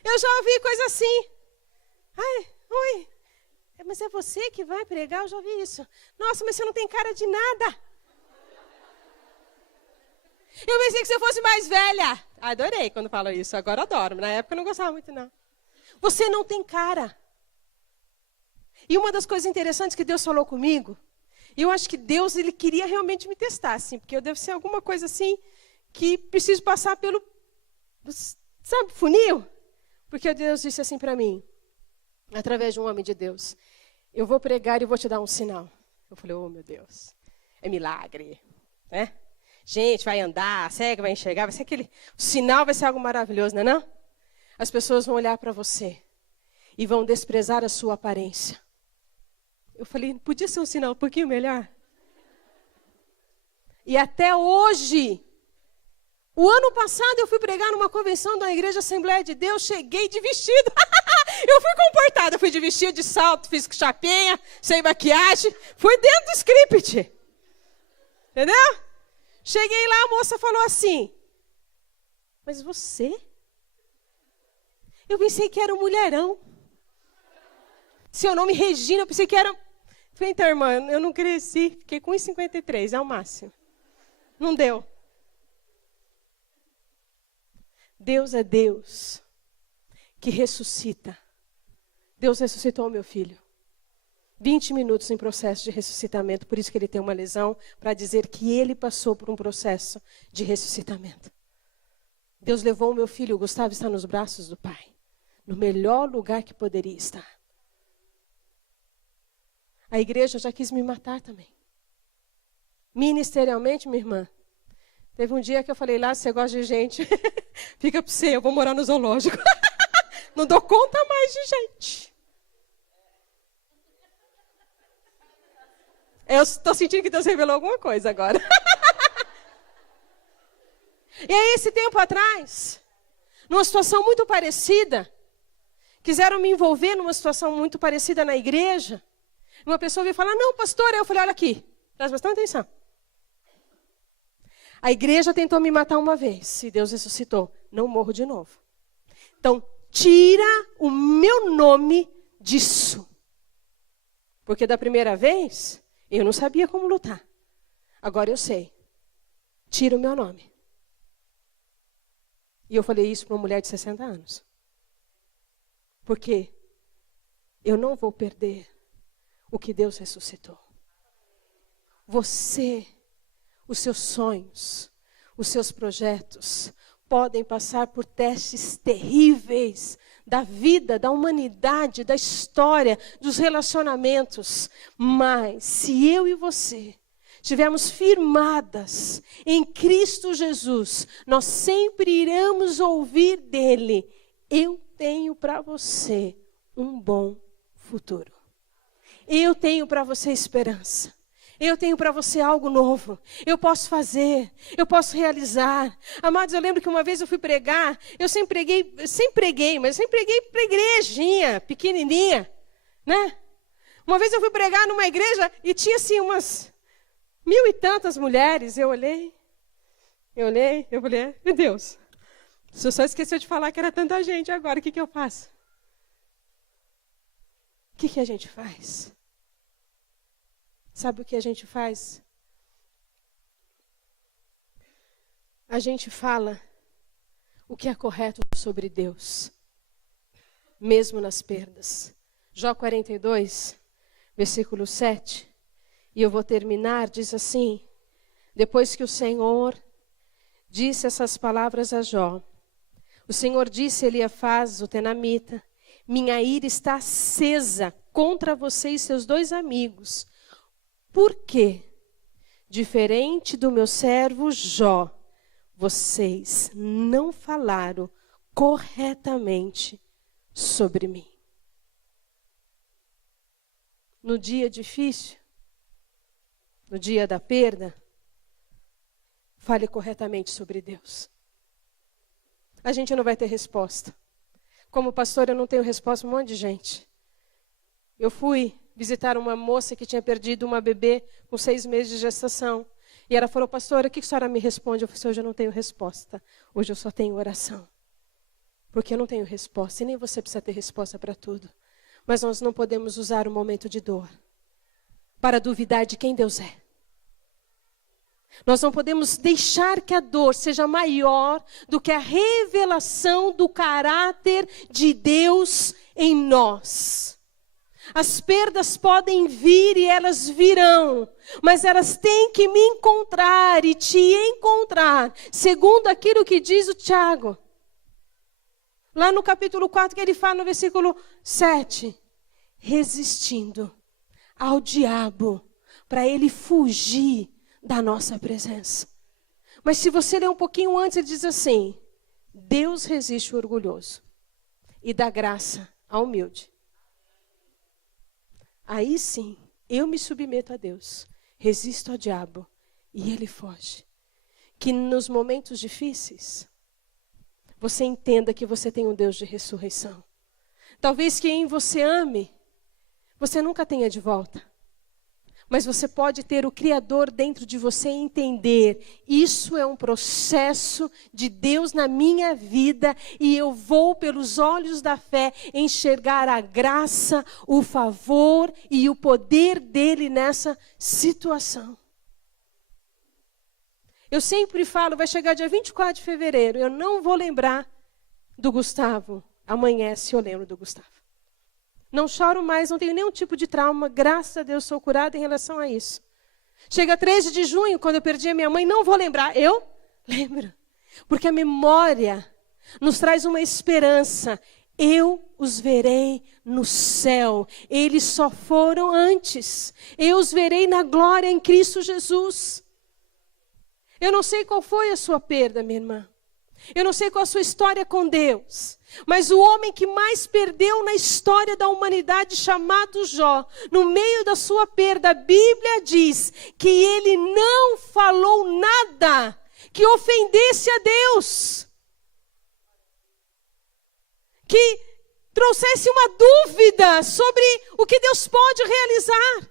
Eu já ouvi coisa assim. Ai, oi, mas é você que vai pregar? Eu já ouvi isso. Nossa, mas você não tem cara de nada. Eu pensei que você fosse mais velha. Adorei quando falou isso, agora adoro. Na época eu não gostava muito, não. Você não tem cara. E uma das coisas interessantes que Deus falou comigo, e eu acho que Deus, ele queria realmente me testar, assim, porque eu devo ser alguma coisa assim, que preciso passar pelo, sabe, funil? Porque Deus disse assim para mim, através de um homem de Deus, eu vou pregar e vou te dar um sinal. Eu falei, oh meu Deus, é milagre, né? Gente, vai andar, cego vai enxergar, vai ser aquele, o sinal vai ser algo maravilhoso, não é não? As pessoas vão olhar para você e vão desprezar a sua aparência. Eu falei, podia ser um sinal um pouquinho melhor? E até hoje, o ano passado eu fui pregar numa convenção da Igreja Assembleia de Deus, cheguei de vestido. Eu fui comportada, fui de vestido, de salto, fiz chapinha, sem maquiagem, fui dentro do script. Entendeu? Cheguei lá, a moça falou assim, mas você? Eu pensei que era um mulherão. Seu nome Regina, eu pensei que era... Falei, então, irmã, eu não cresci, fiquei com 1,53, é o máximo. Não deu. Deus é Deus que ressuscita. Deus ressuscitou o meu filho. 20 minutos em processo de ressuscitamento, por isso que ele tem uma lesão, para dizer que ele passou por um processo de ressuscitamento. Deus levou o meu filho, o Gustavo está nos braços do Pai, no melhor lugar que poderia estar. A igreja já quis me matar também. Ministerialmente, minha irmã, teve um dia que eu falei, lá, você gosta de gente, fica para você, eu vou morar no zoológico. Não dou conta mais de gente. Eu estou sentindo que Deus revelou alguma coisa agora. E aí, esse tempo atrás, numa situação muito parecida, quiseram me envolver numa situação muito parecida na igreja. Uma pessoa veio falar, não, pastora. Eu falei, olha aqui, presta bastante atenção. A igreja tentou me matar uma vez, e Deus ressuscitou. Não morro de novo. Então, tira o meu nome disso. Porque da primeira vez, eu não sabia como lutar. Agora eu sei. Tira o meu nome. E eu falei isso para uma mulher de 60 anos. Porque eu não vou perder o que Deus ressuscitou. Você, os seus sonhos, os seus projetos podem passar por testes terríveis da vida, da humanidade, da história, dos relacionamentos. Mas se eu e você estivermos firmadas em Cristo Jesus, nós sempre iremos ouvir dele, eu tenho para você um bom futuro. Eu tenho para você esperança. Eu tenho para você algo novo. Eu posso fazer, eu posso realizar. Amados, eu lembro que uma vez eu fui pregar, eu sempre preguei para igrejinha, pequenininha, né? Uma vez eu fui pregar numa igreja e tinha assim umas 1000 e tantas mulheres. Eu olhei, falei, meu Deus, o senhor só esqueceu de falar que era tanta gente agora, o que eu faço? O que a gente faz? Sabe o que a gente faz? A gente fala o que é correto sobre Deus, mesmo nas perdas. Jó 42, versículo 7, e eu vou terminar, diz assim, depois que o Senhor disse essas palavras a Jó, o Senhor disse a Eliafaz, o tenamita, minha ira está acesa contra você e seus 2 amigos. Por quê? Diferente do meu servo Jó, vocês não falaram corretamente sobre mim. No dia difícil, no dia da perda, fale corretamente sobre Deus. A gente não vai ter resposta. Como pastor, eu não tenho resposta para um monte de gente. Eu fui visitar uma moça que tinha perdido uma bebê com 6 meses de gestação. E ela falou, pastora, o que a senhora me responde? Eu falei, hoje eu não tenho resposta. Hoje eu só tenho oração. Porque eu não tenho resposta, e nem você precisa ter resposta para tudo. Mas nós não podemos usar o momento de dor para duvidar de quem Deus é. Nós não podemos deixar que a dor seja maior do que a revelação do caráter de Deus em nós. As perdas podem vir e elas virão, mas elas têm que me encontrar e te encontrar, segundo aquilo que diz o Tiago. Lá no capítulo 4, que ele fala no versículo 7, resistindo ao diabo, para ele fugir da nossa presença. Mas se você ler um pouquinho antes, ele diz assim: Deus resiste o orgulhoso e dá graça ao humilde. Aí sim, eu me submeto a Deus, resisto ao diabo e ele foge. Que nos momentos difíceis, você entenda que você tem um Deus de ressurreição. Talvez quem você ame, você nunca tenha de volta. Mas você pode ter o Criador dentro de você e entender, isso é um processo de Deus na minha vida e eu vou pelos olhos da fé enxergar a graça, o favor e o poder dele nessa situação. Eu sempre falo, vai chegar dia 24 de fevereiro, eu não vou lembrar do Gustavo. Amanhece, eu lembro do Gustavo. Não choro mais, não tenho nenhum tipo de trauma. Graças a Deus sou curada em relação a isso. Chega 13 de junho, quando eu perdi a minha mãe, não vou lembrar. Eu lembro. Porque a memória nos traz uma esperança. Eu os verei no céu. Eles só foram antes. Eu os verei na glória em Cristo Jesus. Eu não sei qual foi a sua perda, minha irmã. Eu não sei qual a sua história com Deus. Mas o homem que mais perdeu na história da humanidade, chamado Jó, no meio da sua perda, a Bíblia diz que ele não falou nada que ofendesse a Deus. Que trouxesse uma dúvida sobre o que Deus pode realizar.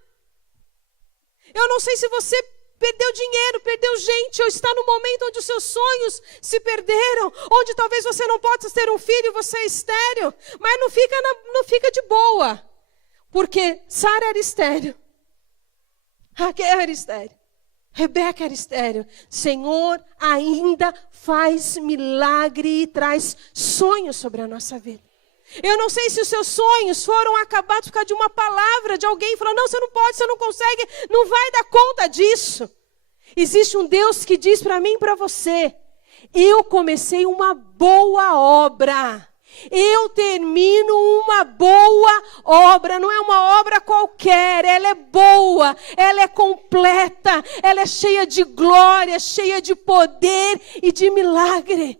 Eu não sei se você perdeu dinheiro, perdeu gente, ou está no momento onde os seus sonhos se perderam, onde talvez você não possa ter um filho e você é estéril, mas não fica de boa, porque Sara era estéril, Raquel era estéril, Rebeca era estéril. Senhor ainda faz milagre e traz sonhos sobre a nossa vida. Eu não sei se os seus sonhos foram acabados por causa de uma palavra de alguém falando, não, você não pode, você não consegue, não vai dar conta disso. Existe um Deus que diz para mim e para você, eu comecei uma boa obra, eu termino uma boa obra, não é uma obra qualquer, ela é boa, ela é completa, ela é cheia de glória, cheia de poder e de milagre.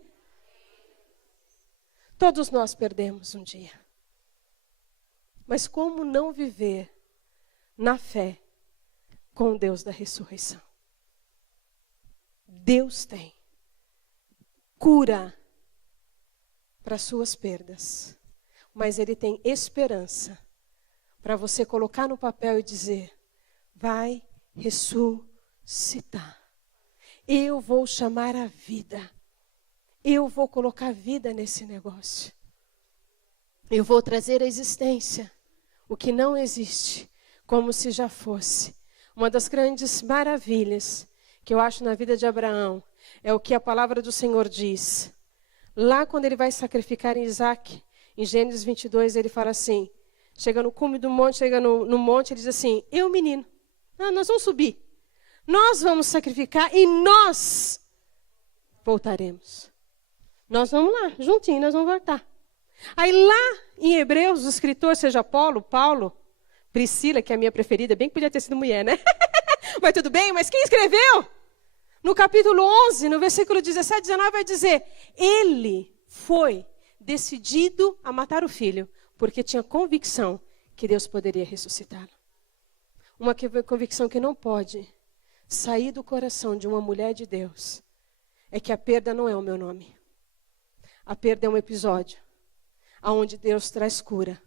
Todos nós perdemos um dia. Mas como não viver na fé com o Deus da ressurreição? Deus tem cura para suas perdas, mas Ele tem esperança para você colocar no papel e dizer, vai ressuscitar. Eu vou chamar a vida. Eu vou colocar vida nesse negócio. Eu vou trazer à existência o que não existe, como se já fosse. Uma das grandes maravilhas que eu acho na vida de Abraão é o que a palavra do Senhor diz. Lá quando ele vai sacrificar em Isaac, em Gênesis 22, ele fala assim, chega no cume do monte, chega no monte, ele diz assim, eu menino, nós vamos subir. Nós vamos sacrificar e nós voltaremos. Nós vamos lá, juntinho, nós vamos voltar. Aí lá em Hebreus, o escritor, seja Paulo, Priscila, que é a minha preferida, bem que podia ter sido mulher, né? Mas tudo bem, mas quem escreveu? No capítulo 11, no versículo 17, 19, vai dizer, ele foi decidido a matar o filho, porque tinha convicção que Deus poderia ressuscitá-lo. Uma convicção que não pode sair do coração de uma mulher de Deus, é que a perda não é o meu nome. A perda é um episódio, aonde Deus traz cura,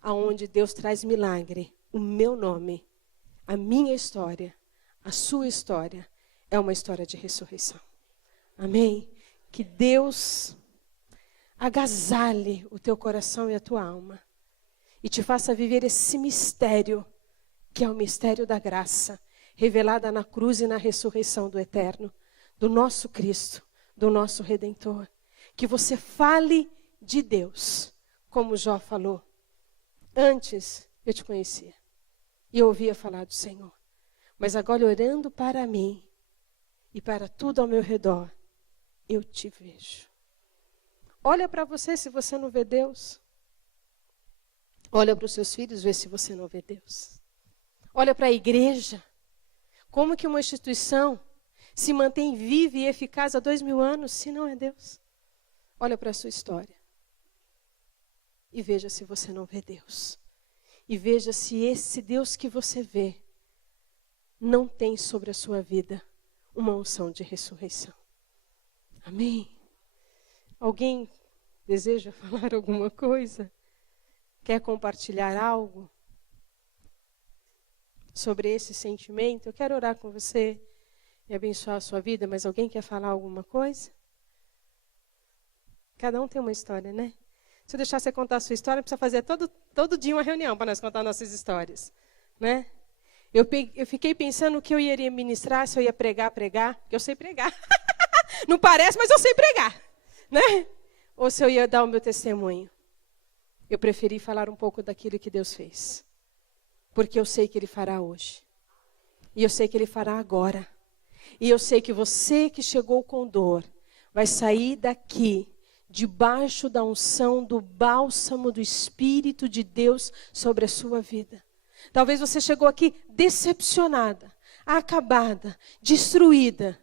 aonde Deus traz milagre. O meu nome, a minha história, a sua história, é uma história de ressurreição. Amém? Que Deus agasalhe o teu coração e a tua alma e te faça viver esse mistério, que é o mistério da graça, revelada na cruz e na ressurreição do Eterno, do nosso Cristo, do nosso Redentor. Que você fale de Deus, como Jó falou. Antes eu te conhecia e eu ouvia falar do Senhor, mas agora olhando para mim e para tudo ao meu redor, eu te vejo. Olha para você se você não vê Deus. Olha para os seus filhos, vê se você não vê Deus. Olha para a igreja. Como que uma instituição se mantém viva e eficaz há 2000 anos, se não é Deus? Olha para a sua história. E veja se você não vê Deus. E veja se esse Deus que você vê não tem sobre a sua vida uma unção de ressurreição. Amém? Alguém deseja falar alguma coisa? Quer compartilhar algo sobre esse sentimento? Eu quero orar com você e abençoar a sua vida, mas alguém quer falar alguma coisa? Cada um tem uma história, né? Se eu deixar você contar a sua história, precisa fazer todo dia uma reunião para nós contar nossas histórias, né? Eu fiquei pensando o que eu iria ministrar, se eu ia pregar, porque eu sei pregar. Não parece, mas eu sei pregar, né? Ou se eu ia dar o meu testemunho. Eu preferi falar um pouco daquilo que Deus fez. Porque eu sei que Ele fará hoje. E eu sei que Ele fará agora. E eu sei que você que chegou com dor, vai sair daqui, debaixo da unção do bálsamo do Espírito de Deus sobre a sua vida. Talvez você chegou aqui decepcionada, acabada, destruída.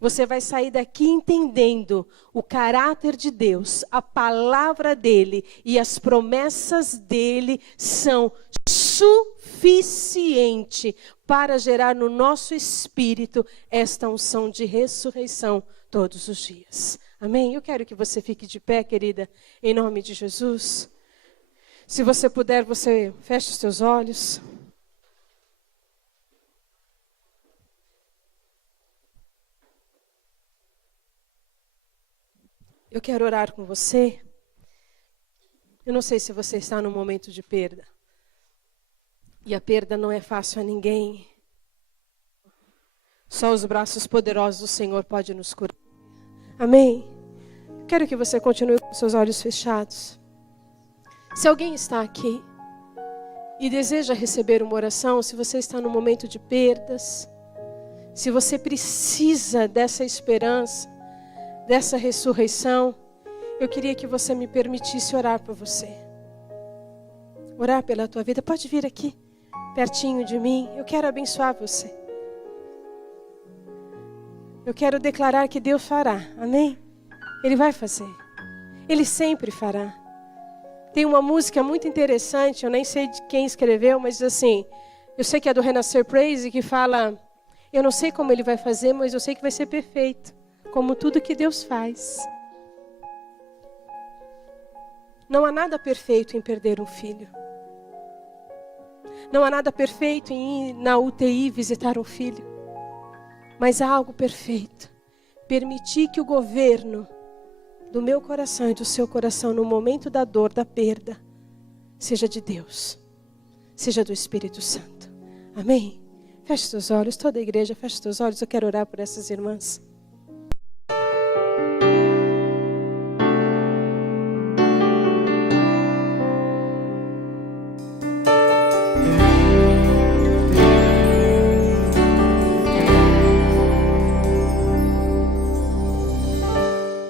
Você vai sair daqui entendendo o caráter de Deus, a palavra dEle e as promessas dEle são suficientes para gerar no nosso espírito esta unção de ressurreição todos os dias. Amém? Eu quero que você fique de pé, querida, em nome de Jesus. Se você puder, você feche os seus olhos. Eu quero orar com você. Eu não sei se você está num momento de perda. E a perda não é fácil a ninguém. Só os braços poderosos do Senhor podem nos curar. Amém? Quero que você continue com seus olhos fechados. Se alguém está aqui e deseja receber uma oração, se você está num momento de perdas, se você precisa dessa esperança, dessa ressurreição, eu queria que você me permitisse orar por você. Orar pela tua vida. Pode vir aqui, pertinho de mim. Eu quero abençoar você. Eu quero declarar que Deus fará. Amém? Ele vai fazer. Ele sempre fará. Tem uma música muito interessante, eu nem sei de quem escreveu, mas diz assim, eu sei que é do Renascer Praise, que fala, eu não sei como Ele vai fazer, mas eu sei que vai ser perfeito. Como tudo que Deus faz. Não há nada perfeito em perder um filho. Não há nada perfeito em ir na UTI visitar um filho. Mas há algo perfeito. Permitir que o governo do meu coração e do seu coração, no momento da dor, da perda, seja de Deus. Seja do Espírito Santo. Amém? Feche seus olhos, toda a igreja, feche seus olhos. Eu quero orar por essas irmãs.